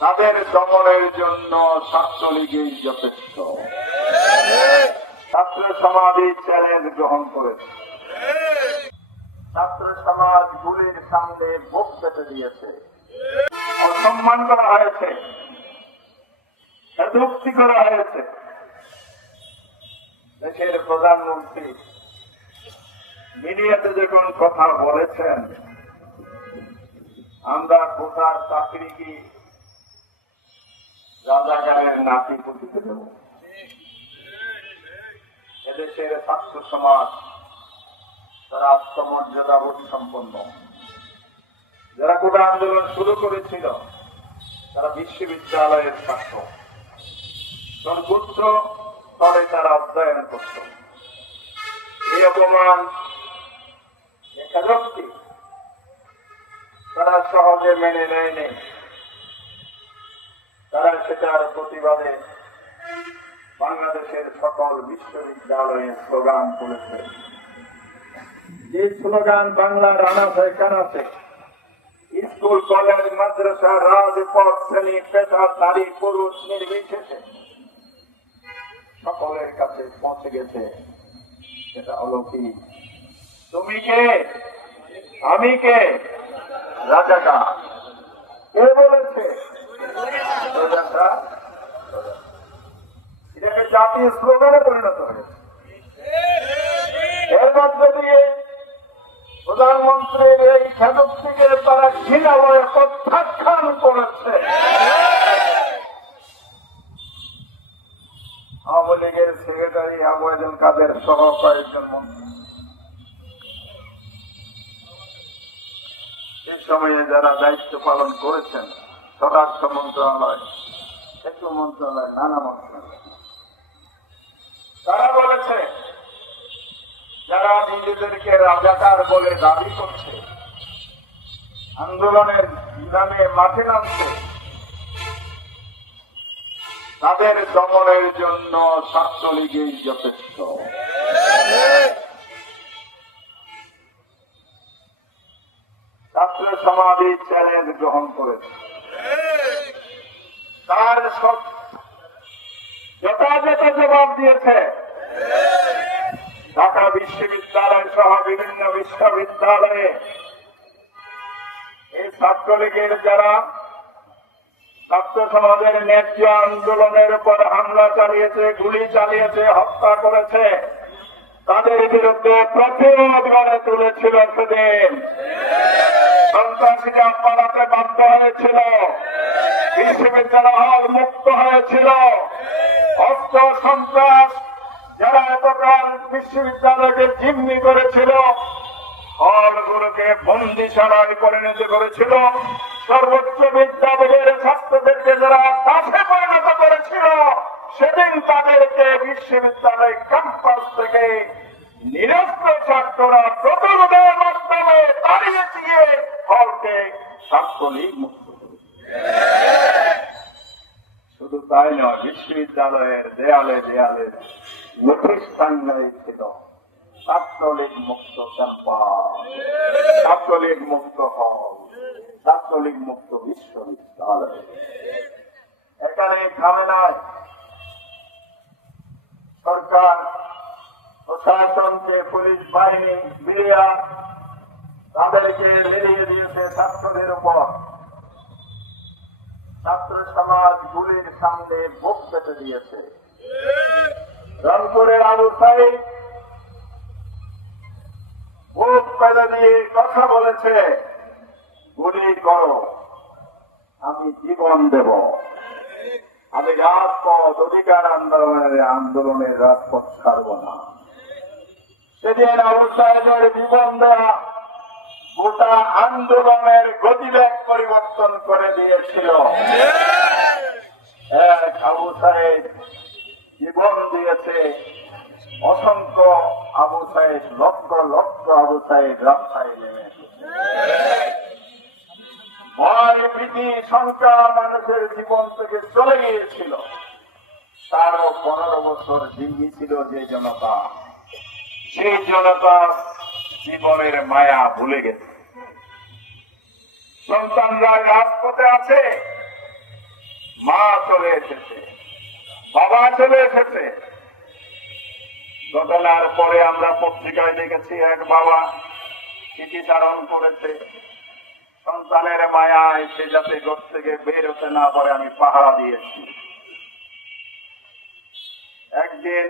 তাদের দমনের জন্য ছাত্রলীগই যথেষ্ট। ছাত্র সমাজই চ্যালেঞ্জ গ্রহণ করেছে। ছাত্র সমাজ গুলির সামনে বুক পেতে দিয়েছে, অসম্মান করা হয়েছে, যুক্তি করা হয়েছে। দেশের প্রধানমন্ত্রী মিডিয়াতে যখন কথা বলেছেন, আমরা কোটার চাকরি কি রাজাকারের নাতি পুঁতিতে দেব। এদেশের ছাত্র সমাজ তারা আত্মমর্যাদাবোধ সম্পন্ন, যারা কোটা আন্দোলন শুরু করেছিল তারা বিশ্ববিদ্যালয়ের ছাত্র, সর্বোচ্চ স্তরে তারা অধ্যয়ন করত। এই অপমান, একাদশটি তারা সহজে মেনে নেয়নি। তারা সেটার প্রতিবাদে বাংলাদেশের সকল বিশ্ববিদ্যালয়ে স্লোগান করেছে। যে স্লোগান বাংলার আনাচে কানাচে, স্কুল, কলেজ, মাদ্রাসা, রাজপথ, শ্রেণী, পেশা, নারী, পুরুষ নির্বিশেষে সকলের কাছে পৌঁছে গেছে। সেটা হলো কি, তুমি কে, আমি কে, রাজাকার। কে বলেছে? এটাকে জাতীয় স্লোগানে পরিণত হয়েছে। এর মধ্যে দিয়ে প্রধানমন্ত্রীর এই খেদুক্তিকে তারা ঘৃণালয়ে প্রত্যাখ্যান করেছে। আওয়ামী লীগের সেক্রেটারি আবুল কাদের সহ কয়েকজন মন্ত্রী এই সময়ে যারা দায়িত্ব পালন করেছেন, স্বরাষ্ট্র মন্ত্রণালয়, সেতু মন্ত্রণালয়, নানা মন্ত্রণালয়, তারা বলেছে যারা নিজেদেরকে রাজাকার বলে দাবি করছে, আন্দোলনের নামে মাঠে নামছে, তাদের দমনের জন্য ছাত্রলীগই যথেষ্ট। ছাত্র সমাজই চ্যালেঞ্জ গ্রহণ করেছে। তার সব যথাযথ জবাব দিয়েছে। ঢাকা বিশ্ববিদ্যালয় সহ বিভিন্ন বিশ্ববিদ্যালয়ে এই ছাত্রলীগের যারা ছাত্র সমাজের ন্যায্য আন্দোলনের উপর হামলা চালিয়েছে, গুলি চালিয়েছে, হত্যা করেছে, তাদের বিরুদ্ধে প্রতিরোধ গড়ে তুলেছিল। সেদিন সন্ত্রাসীরা পালাতে বাধ্য হয়েছিল, বিশ্ববিদ্যালয় হল মুক্ত হয়েছিল। অস্ত্র সন্ত্রাস যারা এতকাল বিশ্ববিদ্যালয়কে জিম্মি করেছিল, হলগুলোকে বন্দিশালায় পরিণত করেছিল, সর্বোচ্চ বিদ্যালয়ের ছাত্রদেরকে যারা কাছে পরিণত করেছিল, সেদিন তাদেরকে বিশ্ববিদ্যালয় ক্যাম্পাস থেকে নিরস্ত্র ছাত্ররা প্রতিরোধের মাধ্যমে দাঁড়িয়ে দিয়ে হলকে ছাত্রলীগ মুক্ত করেছে। শুধু তাই নয়, বিশ্ববিদ্যালয়ের দেয়ালে দেয়ালে প্রতিষ্ঠানই ছিল ছাত্রলীগ মুক্ত ক্যাম্পাস, ছাত্রলীগ মুক্ত হল, ছাত্রলীগ মুক্ত বিশ্ববিদ্যালয়। এখানে থামে নাই। সরকার, প্রশাসনকে, পুলিশ বাহিনী, মিডিয়া তাদেরকে লেলিয়ে দিয়েছে ছাত্রদের উপর। ছাত্র সমাজ গুলির সামনে বুক পেতে দিয়েছে। রংপুরের আবু সাইদ বুক পেতে দিয়ে কথা বলেছে, গুলি করো, আমি জীবন দেব, আমি রাজপথ, অধিকার আন্দোলনের রাজপথ ছাড়ব না। সেদিন আবু সাইদের জীবন দেওয়া গোটা আন্দোলনের গতিবেগ পরিবর্তন করে দিয়েছিল। এক আবু সাইদ জীবন দিয়েছে, অসংখ্য আবু সাইদ, লক্ষ লক্ষ আবু সাইদ রাস্তায় নেমেছে। ভয়, ভীতি, শঙ্কা মানুষের জীবন থেকে চলে গিয়েছিল। তারও 15 বছর জিম্মি ছিল যে জনতা, সেই জনতা জীবনের মায়া ভুলে গেছে। সন্তানরা রাজপথে আছে, মা চলে এসেছে, বাবা চলে এসেছে। ঘটনার পরে আমরা পত্রিকায় দেখেছি এক বাবা চিঠি চারণ করেছে, সন্তানের মায়ায় সে যাতে ঘর থেকে বের হতে না পারে আমি পাহারা দিয়েছি। একদিন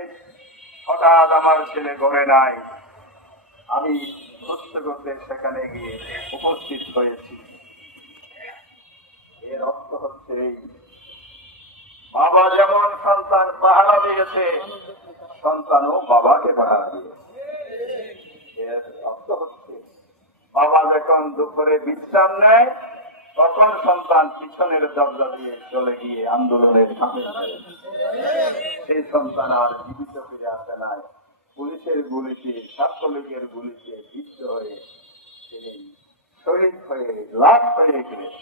হঠাৎ আমার ছেলে ঘরে নাই, আমি খুঁজতে করতে সেখানে গিয়ে উপস্থিত হয়েছি। এর অর্থ হচ্ছে এই, বাবা যেমন সন্তান পাহারা দিয়েছে, সন্তানও বাবাকে পাহারা দিয়েছে। এর অর্থ হচ্ছে বাবা যখন দুপুরে বিশ্রাম নেয়, তখন সন্তান পিছনের দরজা দিয়ে চলে গিয়ে আন্দোলনের সামনে সেই সন্তান আর জীবিত ফিরে আসে নাই। পুলিশের গুলিতে, ছাত্রলীগের গুলিতে বিদ্ধ হয়ে তিনি শহীদ হয়ে লাশ হয়ে গেলেন।